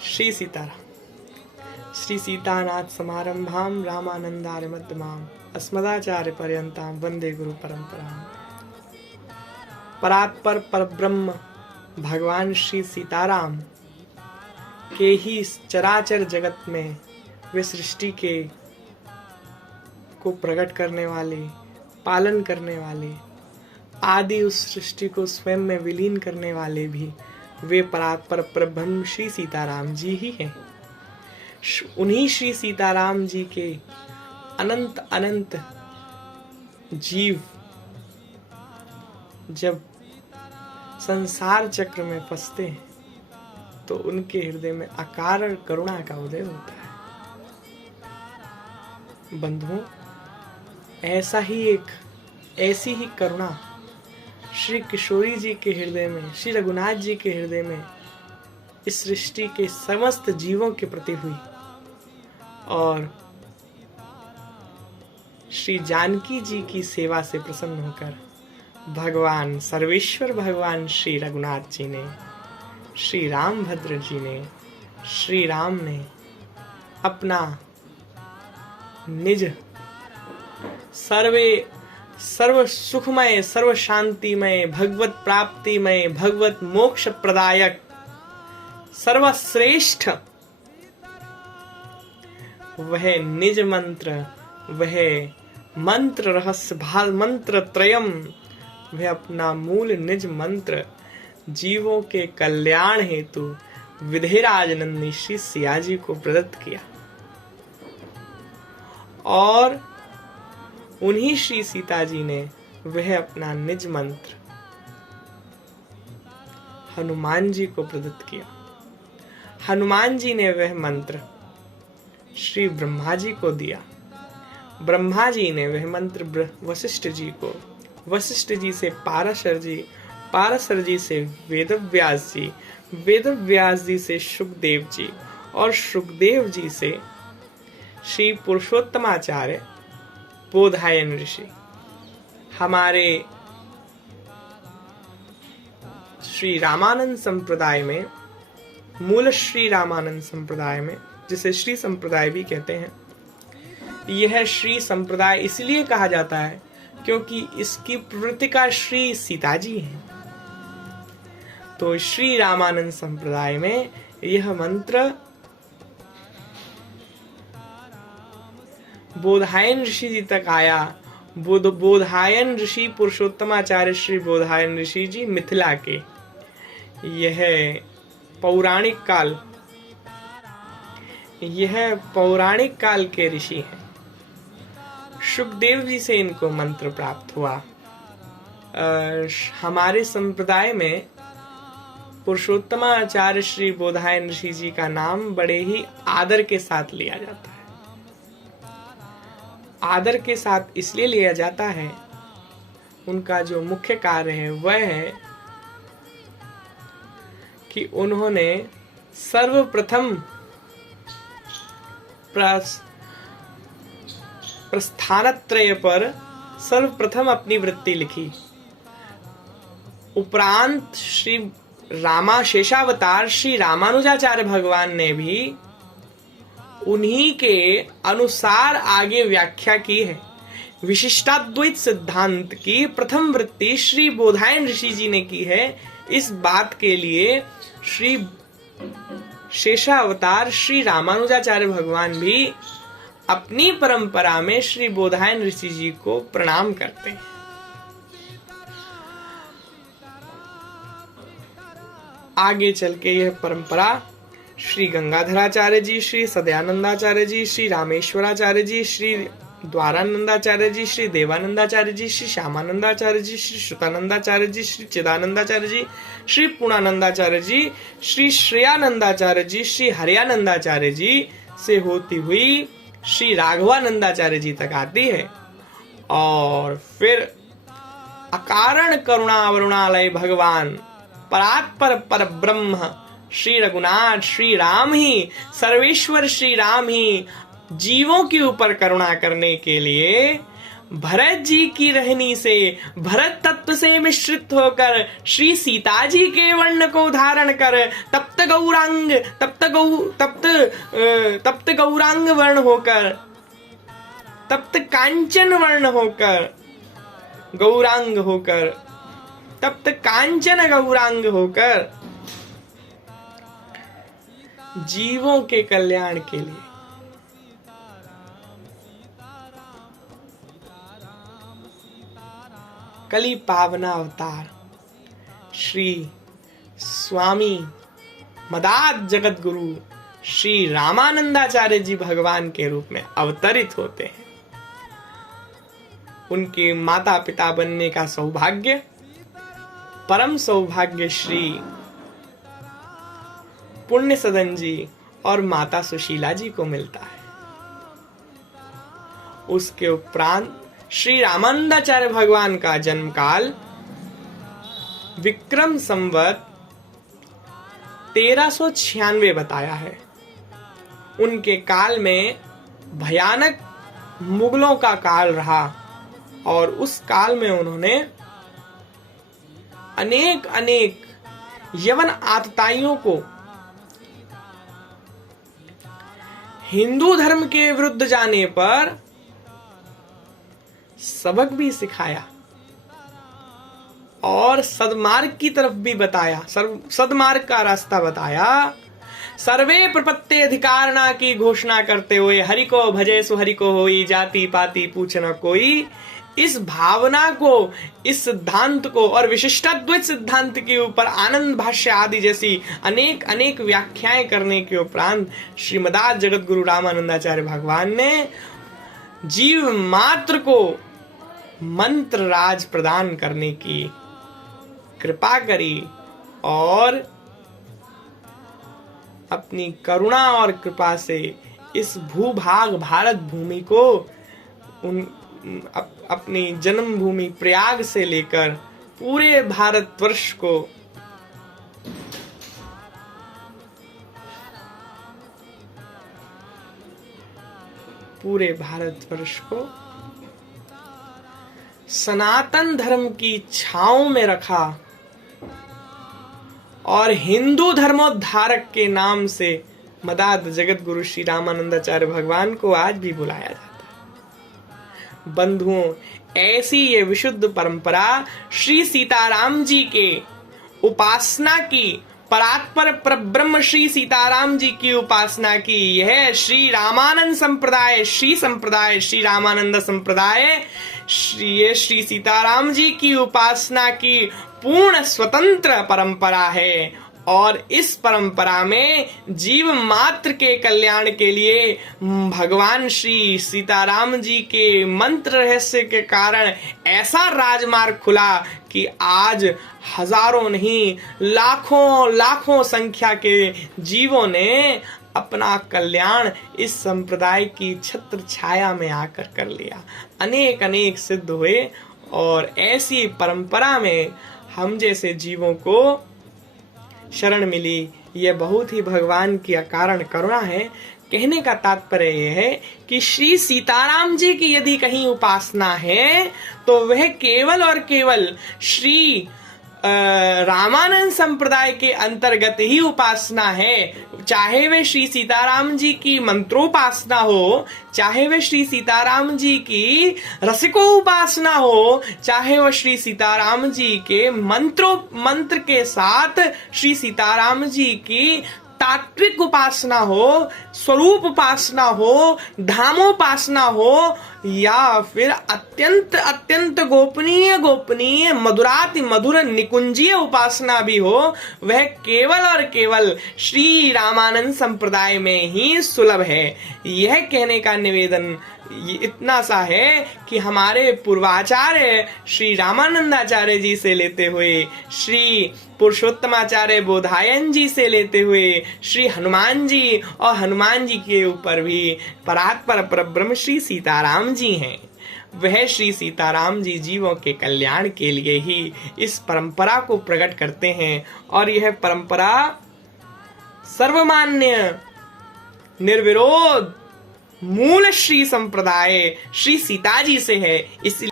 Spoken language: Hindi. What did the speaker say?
श्री सीताराम। श्री सीतानाथ समारंभाम रामानंदार्य मध्यमाम अस्मदाचार्य पर्यंताम वंदे गुरु परंपराम। परात्पर परब्रह्म भगवान श्री सीताराम के ही चराचर जगत में वे सृष्टि के को प्रकट करने वाले, पालन करने वाले, आदि उस सृष्टि को स्वयं में विलीन करने वाले भी वे परात्पर परब्रह्म श्री सीताराम जी ही हैं। उन्हीं श्री सीताराम जी के अनंत अनंत जीव जब संसार चक्र में फंसते हैं तो उनके हृदय में अकारण करुणा का उदय होता है। बंधुओं, ऐसी ही करुणा श्री किशोरी जी के हृदय में, श्री रघुनाथ जी के हृदय में इस सृष्टि के समस्त जीवों के प्रति हुई और श्री जानकी जी की सेवा से प्रसन्न होकर भगवान सर्वेश्वर भगवान श्री रघुनाथ जी ने, श्री रामभद्र जी ने, श्री राम ने अपना निज सर्व सुखमय, सर्व शांतिमय, भगवत प्राप्तिमय, भगवत मोक्ष प्रदायक, सर्वश्रेष्ठ वह निज मंत्र, वह मंत्र रहस्य भाल मंत्र त्रयम, वह अपना मूल निज मंत्र जीवों के कल्याण हेतु विधेयराज नंदी श्री सिया जी को प्रदत्त किया और उन्हीं श्री सीता जी ने वह अपना निज मंत्र हनुमान जी को प्रदत्त किया। हनुमान जी ने वह मंत्र श्री ब्रह्मा जी को दिया। ब्रह्मा जी ने वह मंत्र वशिष्ठ जी को, वशिष्ठ जी से पाराशर जी, पाराशर जी से वेदव्यास जी, वेदव्यास जी से शुकदेव जी और शुकदेव जी से श्री पुरुषोत्तमाचार्य बोधायन ऋषि। हमारे श्री रामानंद संप्रदाय में, मूल श्री रामानंद संप्रदाय में, जिसे श्री संप्रदाय भी कहते हैं, यह श्री संप्रदाय इसलिए कहा जाता है क्योंकि इसकी प्रवृत्तिका श्री सीता जी हैं। तो श्री रामानंद संप्रदाय में यह मंत्र बोधायन ऋषि जी तक आया। बोधायन ऋषि पुरुषोत्तमाचार्य श्री बोधायन ऋषि जी मिथिला के, यह पौराणिक काल के ऋषि हैं। शुकदेव जी से इनको मंत्र प्राप्त हुआ। हमारे संप्रदाय में पुरुषोत्तमाचार्य श्री बोधायन ऋषि जी का नाम बड़े ही आदर के साथ लिया जाता है। आदर के साथ इसलिए लिया जाता है, उनका जो मुख्य कार्य है वह है कि उन्होंने सर्वप्रथम प्रस्थानत्रय पर सर्वप्रथम अपनी वृत्ति लिखी। उपरांत श्री शेषावतार श्री रामानुजाचार्य भगवान ने भी उन्हीं के अनुसार आगे व्याख्या की है। विशिष्टाद्वैत सिद्धांत की प्रथम वृत्ति श्री बोधायन ऋषि जी ने की है। इस बात के लिए श्री शेषावतार श्री रामानुजाचार्य भगवान भी अपनी परंपरा में श्री बोधायन ऋषि जी को प्रणाम करते हैं। आगे चल के यह परंपरा श्री गंगाधराचार्य जी, श्री सदयानंदाचार्य जी, श्री रामेश्वराचार्य जी, श्री द्वारानंदाचार्य जी, श्री देवानंदाचार्य जी, श्री श्यामानंदाचार्य जी, श्री श्रुतानंदाचार्य जी, श्री चिदानंदाचार्य जी, श्री पूर्णानंदाचार्य जी, श्री श्रेयानंदाचार्य जी, श्री हरियानंदाचार्य जी से होती हुई श्री राघवानंदाचार्य जी तक आती है। और फिर अकारण करुणा वरुणालय भगवान परात्पर परब्रह्म श्री रघुनाथ श्री राम ही, सर्वेश्वर श्री राम ही जीवों के ऊपर करुणा करने के लिए भरत जी की रहनी से, भरत तत्व से मिश्रित होकर श्री सीता जी के वर्ण को धारण कर तब तप्त गौरांग वर्ण होकर, तप्त कांचन वर्ण होकर, गौरांग होकर, तप्त कांचन गौरांग होकर जीवों के कल्याण के लिए कली पावना अवतार श्री स्वामी मदाद जगत गुरु श्री रामानंदाचार्य जी भगवान के रूप में अवतरित होते हैं। उनके माता पिता बनने का सौभाग्य परम सौभाग्य श्री पुण्य सदन जी और माता सुशीला जी को मिलता है। उसके उपरांत श्री रामानंदाचार्य भगवान का जन्म काल विक्रम संवत 1396 बताया है। उनके काल में भयानक मुगलों का काल रहा और उस काल में उन्होंने अनेक यवन आतताइयों को हिंदू धर्म के विरुद्ध जाने पर सबक भी सिखाया और सदमार्ग की तरफ भी बताया, सदमार्ग का रास्ता बताया। सर्वे प्रपत्ति अधिकारना की घोषणा करते हुए हरि को भजे सो हरि को होई, जाति पाति पूछ न कोई। इस भावना को, इस सिद्धांत को और विशिष्टाद्वैत सिद्धांत के ऊपर आनंद भाष्य आदि जैसी अनेक व्याख्याएं करने के उपरांत श्रीमदाद जगत गुरु रामानंदाचार्य भगवान ने जीव मात्र को मंत्र राज प्रदान करने की कृपा करी और अपनी करुणा और कृपा से इस भूभाग भारत भूमि को अपनी जन्मभूमि प्रयाग से लेकर पूरे भारतवर्ष को सनातन धर्म की छांव में रखा और हिंदू धर्मोद्धारक के नाम से मदाद जगत गुरु श्री रामानंदाचार्य भगवान को आज भी बुलाया जाता है। बंधुओं, ऐसी ये विशुद्ध परंपरा श्री सीताराम जी के उपासना की, परात्पर परब्रह्म श्री सीताराम जी की उपासना की, यह श्री रामानंद संप्रदाय, श्री रामानंद संप्रदाय श्री सीताराम जी की उपासना की पूर्ण स्वतंत्र परंपरा है और इस परंपरा में जीव मात्र के कल्याण के लिए भगवान श्री सीताराम जी के मंत्र रहस्य के कारण ऐसा राजमार्ग खुला कि आज हजारों नहीं लाखों संख्या के जीवों ने अपना कल्याण इस संप्रदाय की छत्र छाया में आकर कर लिया। अनेक सिद्ध हुए और ऐसी परंपरा में हम जैसे जीवों को शरण मिली। यह बहुत ही भगवान की अकारण करुणा है। कहने का तात्पर्य यह है कि श्री सीताराम जी की यदि कहीं उपासना है तो वह केवल और केवल श्री रामानंद संप्रदाय के अंतर्गत ही उपासना है। चाहे वे श्री सीताराम जी की मंत्रोपासना हो, चाहे वे श्री सीताराम जी की रसिको उपासना हो, चाहे वह श्री सीताराम जी के मंत्र के साथ श्री सीताराम जी की तात्विक उपासना हो, स्वरूप उपासना हो, धामोपासना हो, या फिर अत्यंत गोपनीय मधुराति मधुर निकुंजीय उपासना भी हो, वह केवल और केवल श्री रामानंद संप्रदाय में ही सुलभ है। यह कहने का निवेदन इतना सा है कि हमारे पूर्वाचार्य श्री रामानंदाचार्य जी से लेते हुए, श्री पुरुषोत्तमाचार्य बोधायन जी से लेते हुए, श्री हनुमान जी और हनुमान जी के ऊपर भी परात्पर परब्रह्म श्री सीताराम जी हैं। वह श्री सीताराम जी जीवों के कल्याण के लिए ही इस परंपरा को प्रकट करते हैं और यह परंपरा सर्वमान्य निर्विरोध मूल श्री संप्रदाय श्री सीता जी से है। इसलिए